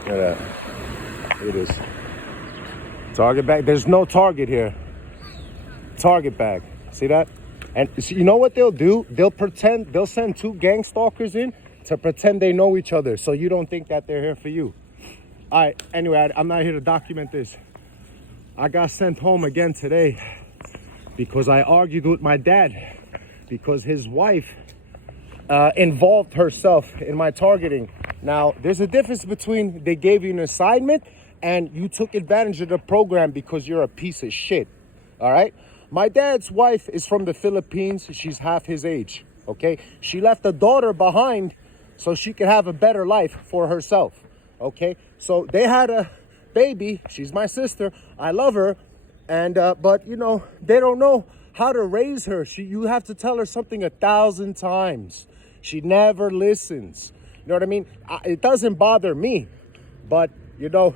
Look at that. Look at this. Target bag. There's no target here. Target bag. See that? And you know what they'll do? They'll send two gang stalkers in to pretend they know each other, so you don't think that they're here for you. All right, anyway, I'm not here to document this. I got sent home again today because I argued with my dad because his wife involved herself in my targeting. Now, there's a difference between they gave you an assignment and you took advantage of the program because you're a piece of shit, all right? My dad's wife is from the Philippines. She's half his age, okay? She left a daughter behind so she could have a better life for herself, okay? So they had a baby. She's my sister. I love her. And, but, you know, they don't know how to raise her. You have to tell her something 1,000 times. She never listens. You know what I mean? It doesn't bother me. But, you know,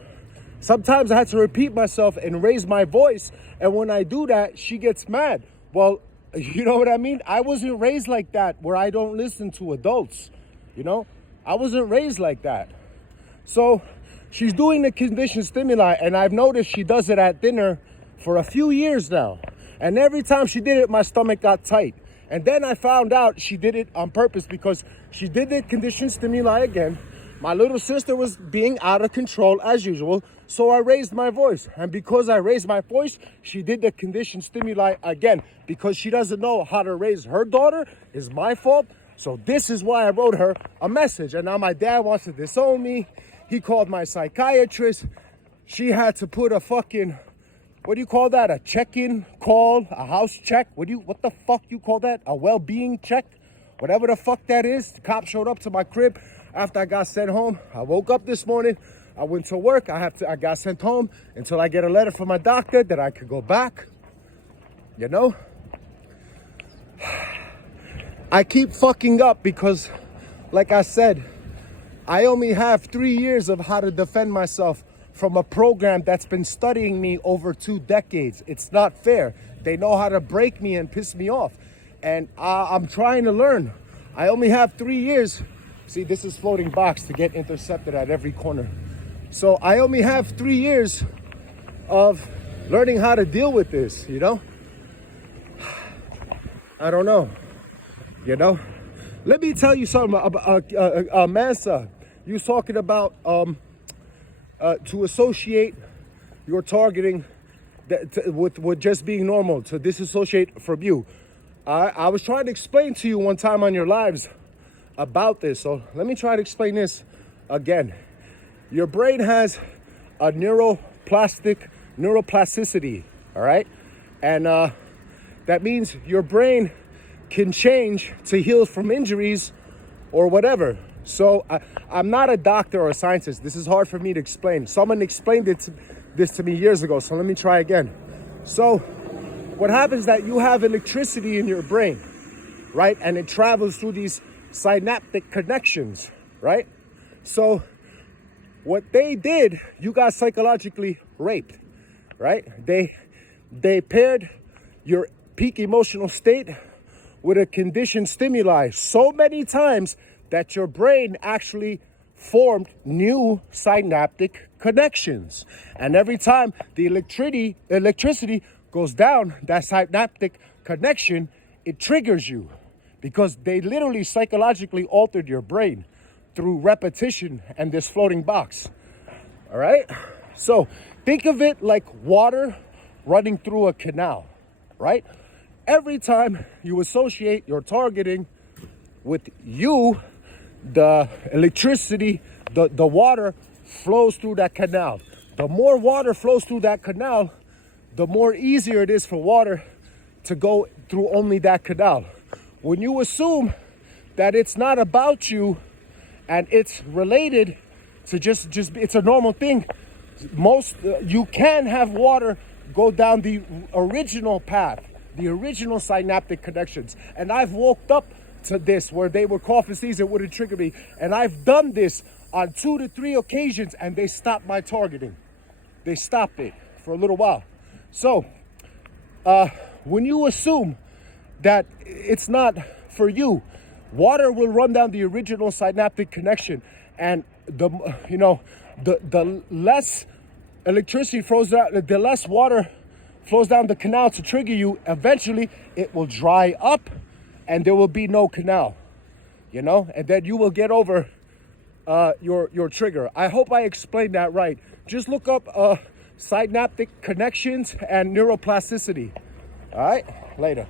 sometimes I have to repeat myself and raise my voice. And when I do that, she gets mad. Well, you know what I mean? I wasn't raised like that where I don't listen to adults. You know, I wasn't raised like that. So she's doing the conditioned stimuli, and I've noticed she does it at dinner for a few years now. And every time she did it, my stomach got tight. And then I found out she did it on purpose because she did the conditioned stimuli again. My little sister was being out of control as usual, so I raised my voice. And because I raised my voice, she did the conditioned stimuli again. Because she doesn't know how to raise her daughter is my fault. So this is why I wrote her a message. And now my dad wants to disown me. He called my psychiatrist. She had to put a fucking, what do you call that? A check-in call, a house check. What the fuck you call that? A well-being check? Whatever the fuck that is. The cop showed up to my crib after I got sent home. I woke up this morning. I went to work. I got sent home until I get a letter from my doctor that I could go back. You know? I keep fucking up because, like I said, I only have 3 years of how to defend myself from a program that's been studying me over 2 decades. It's not fair. They know how to break me and piss me off. And I'm trying to learn. I only have 3 years. See, this is floating box to get intercepted at every corner. So I only have 3 years of learning how to deal with this, you know? I don't know, you know? Let me tell you something about Mansa. You was talking about to associate your targeting with just being normal, to disassociate from you. I was trying to explain to you one time on your lives about this. So let me try to explain this again. Your brain has a neuroplasticity, all right? And that means your brain can change to heal from injuries or whatever. So I'm not a doctor or a scientist. This is hard for me to explain. Someone explained this to me years ago, so let me try again. So what happens is that you have electricity in your brain, right? And it travels through these synaptic connections, right? So what they did, you got psychologically raped, right? They paired your peak emotional state with a conditioned stimuli so many times that your brain actually formed new synaptic connections. And every time the electricity goes down, that synaptic connection, it triggers you because they literally psychologically altered your brain through repetition and this floating box. All right? So think of it like water running through a canal, right? Every time you associate your targeting with you, the electricity, the water flows through that canal. The more water flows through that canal, the more easier it is for water to go through only that canal. When you assume that it's not about you and it's related to just it's a normal thing, you can have water go down the original path, the original synaptic connections. And I've woke up to this where they were coughing season wouldn't trigger me. And I've done this on 2 to 3 occasions and they stopped my targeting. They stopped it for a little while. So when you assume that it's not for you, water will run down the original synaptic connection. And the less electricity flows down, the less water flows down the canal to trigger you, eventually it will dry up and there will be no canal, you know, and then you will get over your trigger. I hope I explained that right. Just look up synaptic connections and neuroplasticity. All right, later.